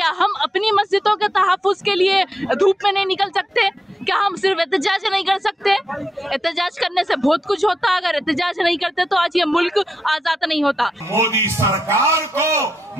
کیا ہم اپنی مسجدوں کے تحفظ کے لیے دھوپ میں نہیں نکل سکتے؟ کیا ہم صرف احتجاج نہیں کر سکتے؟ احتجاج کرنے سے بہت کچھ ہوتا، اگر احتجاج نہیں کرتے تو آج یہ ملک آزاد نہیں ہوتا۔ مودی سرکار کو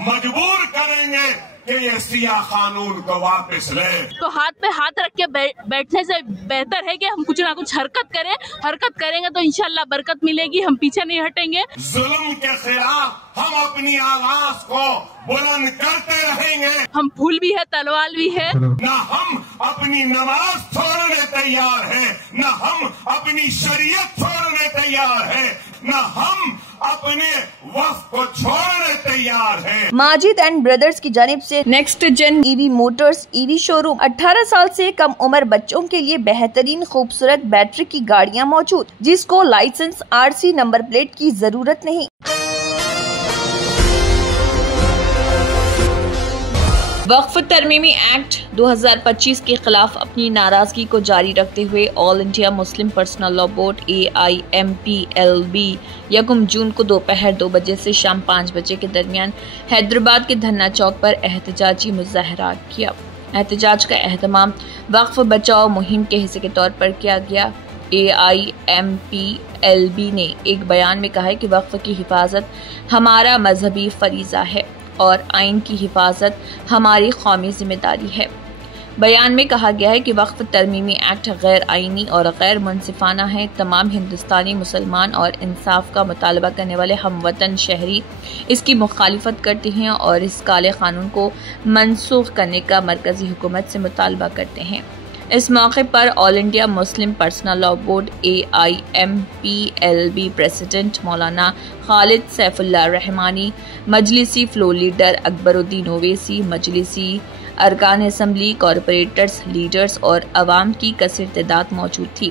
مجبور کریں گے کہ یہ سیاہ قانون کو واپس لے۔ تو ہاتھ پہ ہاتھ رکھ کے بیٹھنے سے بہتر ہے کہ ہم کچھ نہ کچھ حرکت کریں۔ حرکت کریں گے تو انشاءاللہ برکت ملے گی، ہم پیچھے نہیں ہٹیں گے۔ ظلم کے خلاف ہم اپنی آواز کو بلند کرتے رہیں گے۔ ہم پھول بھی ہے، تلوار بھی ہے۔ نہ ہم اپنی نماز چھوڑنے تیار ہیں، نہ ہم اپنی شریعت چھوڑنے تیار ہیں، نہ ہم اپنے وقت کو چھوڑنے تیار ہیں۔ ماجد اینڈ بردرز کی جانب سے نیکسٹ جن ای وی موٹرز ای وی شو روم 18 سال سے کم عمر بچوں کے لیے بہترین خوبصورت بیٹری کی گاڑیاں موجود، جس کو لائسنس RC نمبر پلیٹ کی ضرورت نہیں۔ وقف ترمیمی ایکٹ 2025 کے خلاف اپنی ناراضگی کو جاری رکھتے ہوئے آل انڈیا مسلم پرسنل لاء بورڈ AIMPLB 1 جون کو دوپہر 2 بجے سے شام 5 بجے کے درمیان حیدرآباد کے دھرنا چوک پر احتجاجی مظاہرہ کیا۔ احتجاج کا اہتمام وقف بچاؤ مہم کے حصے کے طور پر کیا گیا۔ AIMPLB نے ایک بیان میں کہا ہے کہ وقف کی حفاظت ہمارا مذہبی فریضہ ہے اور آئین کی حفاظت ہماری قومی ذمہ داری ہے۔ بیان میں کہا گیا ہے کہ وقف ترمیمی ایکٹ غیر آئینی اور غیر منصفانہ ہے۔ تمام ہندوستانی مسلمان اور انصاف کا مطالبہ کرنے والے ہم وطن شہری اس کی مخالفت کرتے ہیں اور اس کالے قانون کو منسوخ کرنے کا مرکزی حکومت سے مطالبہ کرتے ہیں۔ اس موقع پر All India Muslim Personal Law Board AIMPLB president Maulana Khalid Saifullah Rahmani, مجلسی floor leader Akbaruddin Owaisi, مجلسی ارکان اسمبلی، کارپوریٹرز، لیڈرز اور عوام کی کثیر تعداد موجود تھی۔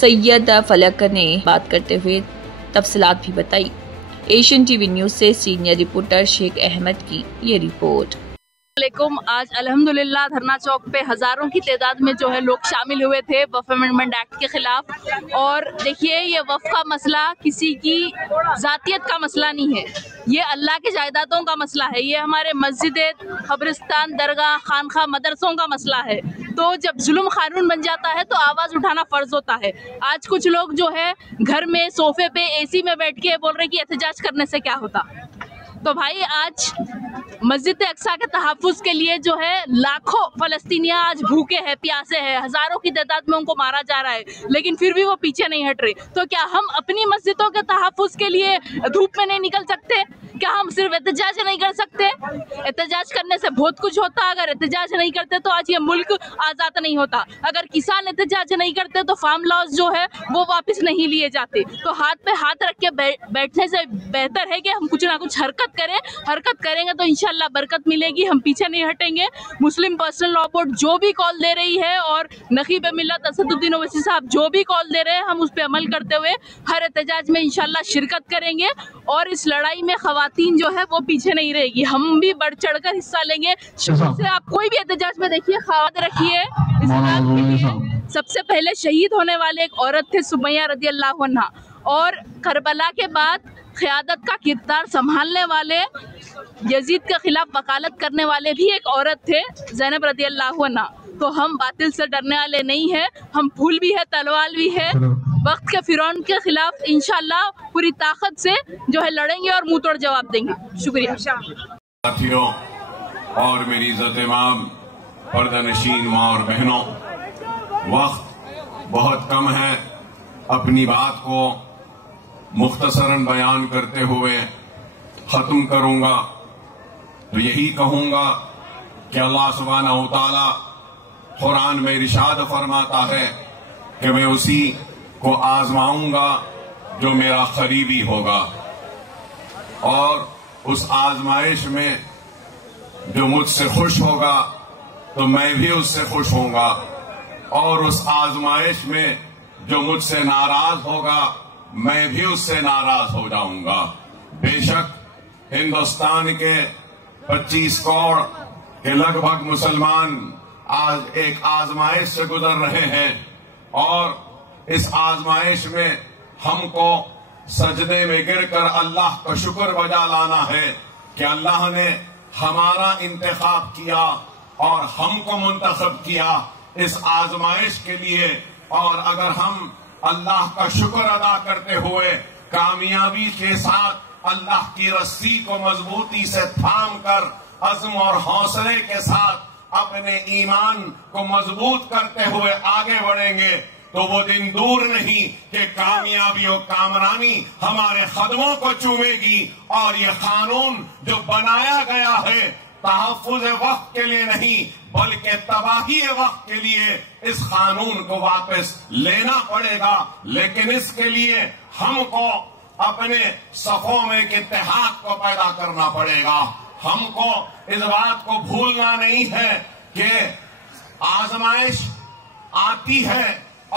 سید فلک نے بات کرتے ہوئے تفصیلات بھی بتائی۔ ایشین ٹی وی نیوز سے سینئر رپورٹر شیخ احمد کی یہ رپورٹ۔ علیکم، آج الحمدللہ دھرنا چوک پہ ہزاروں کی تعداد میں جو ہے لوگ شامل ہوئے تھے وقف امینڈمنٹ ایکٹ کے خلاف۔ اور دیکھیے، یہ وقف کا مسئلہ کسی کی ذاتیت کا مسئلہ نہیں ہے، یہ اللہ کے جائیدادوں کا مسئلہ ہے، یہ ہمارے مسجد، قبرستان، درگاہ، خانقاہ، مدرسوں کا مسئلہ ہے۔ تو جب ظلم قانون بن جاتا ہے تو آواز اٹھانا فرض ہوتا ہے۔ آج کچھ لوگ جو ہے گھر میں صوفے پہ AC میں بیٹھ کے بول رہے کہ احتجاج کرنے سے کیا ہوتا۔ تو بھائی، آج مسجد اقصیٰ کے تحفظ کے لیے جو ہے لاکھوں فلسطینیاں آج بھوکے ہیں، پیاسے ہیں، ہزاروں کی تعداد میں ان کو مارا جا رہا ہے، لیکن پھر بھی وہ پیچھے نہیں ہٹ رہے۔ تو کیا ہم اپنی مسجدوں کے تحفظ کے لیے دھوپ میں نہیں نکل سکتے؟ کیا ہم صرف احتجاج نہیں کر سکتے؟ احتجاج کرنے سے بہت کچھ ہوتا، اگر احتجاج نہیں کرتے تو آج یہ ملک آزاد نہیں ہوتا۔ اگر کسان احتجاج نہیں کرتے تو فارم لاز جو ہے وہ واپس نہیں لیے جاتے۔ تو ہاتھ پہ ہاتھ رکھ کے بیٹھنے سے بہتر ہے کہ ہم کچھ نہ کچھ حرکت کریں۔ حرکت کریں گے تو انشاءاللہ برکت ملے گی، ہم پیچھے نہیں ہٹیں گے۔ مسلم پرسنل لاء بورڈ جو بھی کال دے رہی ہے اور نقیب ملت اسد الدین اویسی صاحب جو بھی کال دے رہے ہیں، ہم اس پہ عمل کرتے ہوئے ہر احتجاج میں انشاءاللہ شرکت کریں گے۔ اور اس لڑائی میں خواتین جو ہے وہ پیچھے نہیں رہے گی، ہم بھی بڑھ چڑھ کر حصہ لیں گے۔ شروع سے آپ کوئی بھی احتجاج میں دیکھیے، خواتین رکھیے۔ اس بات کے لیے سب سے پہلے شہید ہونے والے ایک عورت تھے سمیہ رضی اللہ عنہا، اور کربلا کے بعد قیادت کا کردار سنبھالنے والے، یزید کے خلاف وکالت کرنے والے بھی ایک عورت تھے، زینب رضی اللہ عنہا۔ تو ہم باطل سے ڈرنے والے نہیں ہیں، ہم پھول بھی ہے، تلوار بھی ہے۔ وقت کے فرعون کے خلاف انشاءاللہ پوری طاقت سے جو ہے لڑیں گے اور منہ توڑ جواب دیں گے۔ شکریہ ساتھیوں اور میری عزت امام، پردہ نشین ماں اور بہنوں، وقت بہت کم ہے، اپنی بات کو مختصراً بیان کرتے ہوئے ختم کروں گا۔ تو یہی کہوں گا کہ اللہ سبحانہ و تعالی قرآن میں ارشاد فرماتا ہے کہ میں اسی کو آزماؤں گا جو میرا قریبی ہوگا، اور اس آزمائش میں جو مجھ سے خوش ہوگا تو میں بھی اس سے خوش ہوں گا، اور اس آزمائش میں جو مجھ سے ناراض ہوگا میں بھی اس سے ناراض ہو جاؤں گا۔ بے شک ہندوستان کے 25 کروڑ کے لگ بھگ مسلمان آج ایک آزمائش سے گزر رہے ہیں، اور اس آزمائش میں ہم کو سجدے میں گر کر اللہ کا شکر بجا لانا ہے کہ اللہ نے ہمارا انتخاب کیا اور ہم کو منتخب کیا اس آزمائش کے لیے، اور اگر ہم اللہ کا شکر ادا کرتے ہوئے کامیابی کے ساتھ اللہ کی رسی کو مضبوطی سے تھام کر عزم اور حوصلے کے ساتھ اپنے ایمان کو مضبوط کرتے ہوئے آگے بڑھیں گے تو وہ دن دور نہیں کہ کامیابی و کامرانی ہمارے قدموں کو چومے گی، اور یہ قانون جو بنایا گیا ہے تحفظ وقت کے لیے نہیں بلکہ تباہی وقت کے لیے، اس قانون کو واپس لینا پڑے گا۔ لیکن اس کے لیے ہم کو اپنے صفوں میں ایک اتحاد کو پیدا کرنا پڑے گا۔ ہم کو اس بات کو بھولنا نہیں ہے کہ آزمائش آتی ہے،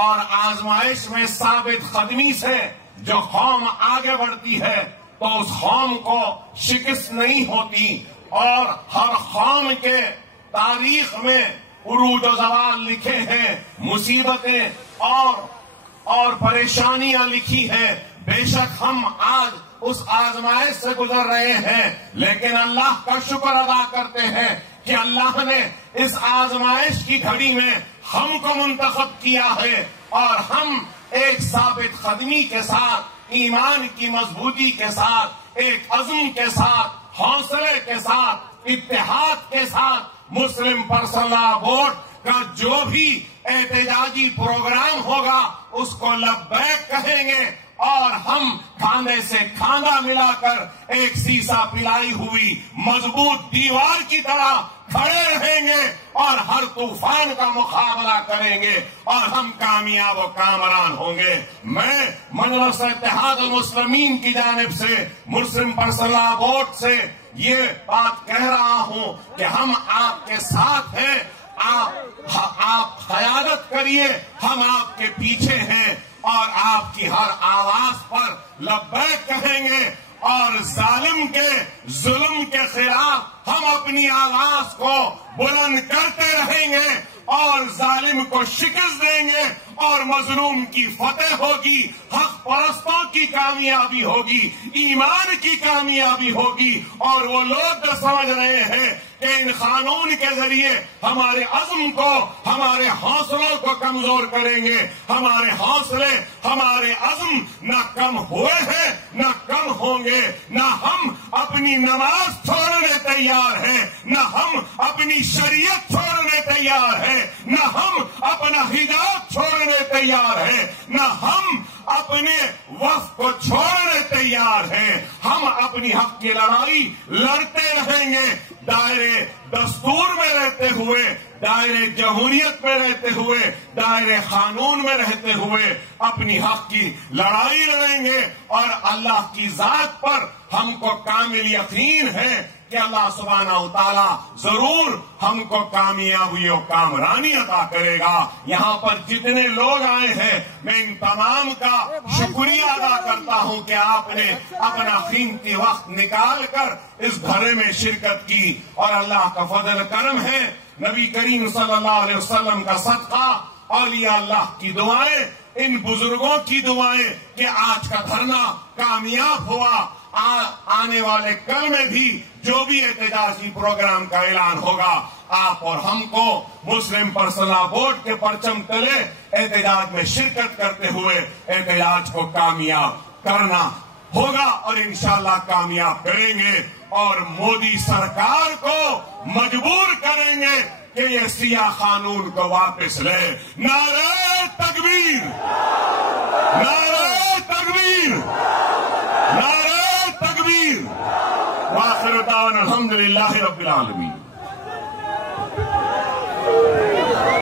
اور آزمائش میں ثابت قدمی سے جو قوم آگے بڑھتی ہے تو اس قوم کو شکست نہیں ہوتی، اور ہر قوم کے تاریخ میں عروج و زوال لکھے ہیں، مصیبتیں اور پریشانیاں لکھی ہیں۔ بے شک ہم آج اس آزمائش سے گزر رہے ہیں، لیکن اللہ کا شکر ادا کرتے ہیں کہ اللہ نے اس آزمائش کی گھڑی میں ہم کو منتخب کیا ہے، اور ہم ایک ثابت قدمی کے ساتھ، ایمان کی مضبوطی کے ساتھ، ایک عزم کے ساتھ، حوصلے کے ساتھ، اتحاد کے ساتھ مسلم پرسنل لا بورڈ کا جو بھی احتجاجی پروگرام ہوگا اس کو لبیک کہیں گے، اور ہم کھانے سے کھانا ملا کر ایک سیسا پلائی ہوئی مضبوط دیوار کی طرح کھڑے رہیں گے، اور ہر طوفان کا مقابلہ کریں گے، اور ہم کامیاب و کامران ہوں گے۔ میں مجلس اتحاد المسلمین کی جانب سے، مسلم پرسنل لا بورڈ سے یہ بات کہہ رہا ہوں کہ ہم آپ کے ساتھ ہیں، آپ قیادت کریے، ہم آپ کے پیچھے ہیں، اور آپ کی ہر آواز پر لبیک کہیں گے، اور ظالم کے ظلم کے خلاف ہم اپنی آواز کو بلند کرتے رہیں گے، اور ظالم کو شکست دیں گے، اور مظلوم کی فتح ہوگی، حق پرستوں کی کامیابی ہوگی، ایمان کی کامیابی ہوگی۔ اور وہ لوگ جو سمجھ رہے ہیں کہ ان قانون کے ذریعے ہمارے عزم کو، ہمارے حوصلوں کو کمزور کریں گے، ہمارے حوصلے، ہمارے عزم نہ کم ہوئے ہیں نہ کم ہوں گے، نہ ہم اپنی نماز چھوڑنے تیار ہیں، نہ ہم اپنی شریعت چھوڑنے تیار ہیں، نہ ہم اپنا حجاب چھوڑنے تیار ہیں، نہ ہم اپنے وقت کو چھوڑنے تیار ہیں۔ ہم اپنی حق کی لڑائی لڑتے رہیں گے، دائرے دستور میں رہتے ہوئے، دائرے جمہوریت میں رہتے ہوئے، دائرے قانون میں رہتے ہوئے اپنی حق کی لڑائی لڑیں گے، اور اللہ کی ذات پر ہم کو کامل یقین ہے کہ اللہ سبحانہ و تعالیٰ ضرور ہم کو کامیابی و کامرانی عطا کرے گا۔ یہاں پر جتنے لوگ آئے ہیں میں ان تمام کا شکریہ ادا کرتا ہوں کہ آپ نے اپنا قیمتی وقت نکال کر اس بھرے میں شرکت کی، اور اللہ کا فضل کرم ہے، نبی کریم صلی اللہ علیہ وسلم کا صدقہ، اولیاء اللہ کی دعائیں، ان بزرگوں کی دعائیں کہ آج کا دھرنا کامیاب ہوا۔ آنے والے کل میں بھی جو بھی احتجاجی پروگرام کا اعلان ہوگا، آپ اور ہم کو مسلم پرسنل لا بورڈ کے پرچم تلے احتجاج میں شرکت کرتے ہوئے احتجاج کو کامیاب کرنا ہوگا، اور انشاءاللہ کامیاب کریں گے، اور مودی سرکار کو مجبور کریں گے کہ یہ سیاہ قانون کو واپس لے۔ نعرہ تکبیر، نعرہ تکبیر، نعرہ تکبیر، وآخر دعوانا الحمدللہ رب العالمین۔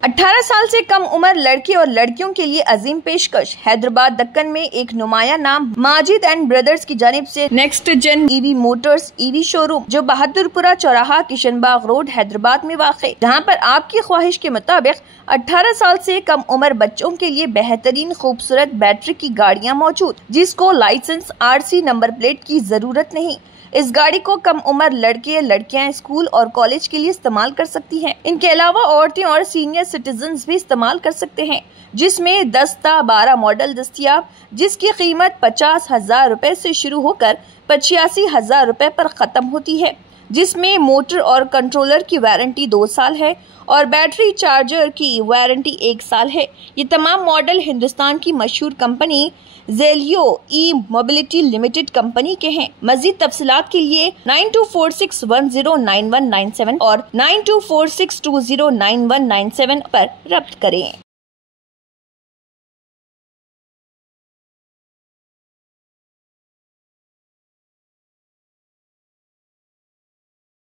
18 سال سے کم عمر لڑکے اور لڑکیوں کے لیے عظیم پیشکش۔ حیدرآباد دکن میں ایک نمایاں نام ماجد اینڈ برادرز کی جانب سے نیکسٹ جن ای وی موٹرز ای وی شو روم، جو بہادر پورہ چوراہا کشن باغ روڈ حیدرآباد میں واقع، جہاں پر آپ کی خواہش کے مطابق 18 سال سے کم عمر بچوں کے لیے بہترین خوبصورت بیٹری کی گاڑیاں موجود، جس کو لائسنس RC نمبر پلیٹ کی ضرورت نہیں۔ اس گاڑی کو کم عمر لڑکے لڑکیاں اسکول اور کالج کے لیے استعمال کر سکتی ہیں۔ ان کے علاوہ عورتیں اور سینئر سٹیزنز بھی استعمال کر سکتے ہیں، جس میں 10 تا 12 ماڈل دستیاب، جس کی قیمت 50,000 روپے سے شروع ہو کر 85,000 روپے پر ختم ہوتی ہے۔ جس میں موٹر اور کنٹرولر کی وارنٹی 2 سال ہے اور بیٹری چارجر کی وارنٹی 1 سال ہے۔ یہ تمام ماڈل ہندوستان کی مشہور کمپنی زیلیو ای موبلٹی لمیٹڈ کمپنی کے ہیں۔ مزید تفصیلات کے لیے 9246109197 اور 9246209197 پر رابطہ کریں۔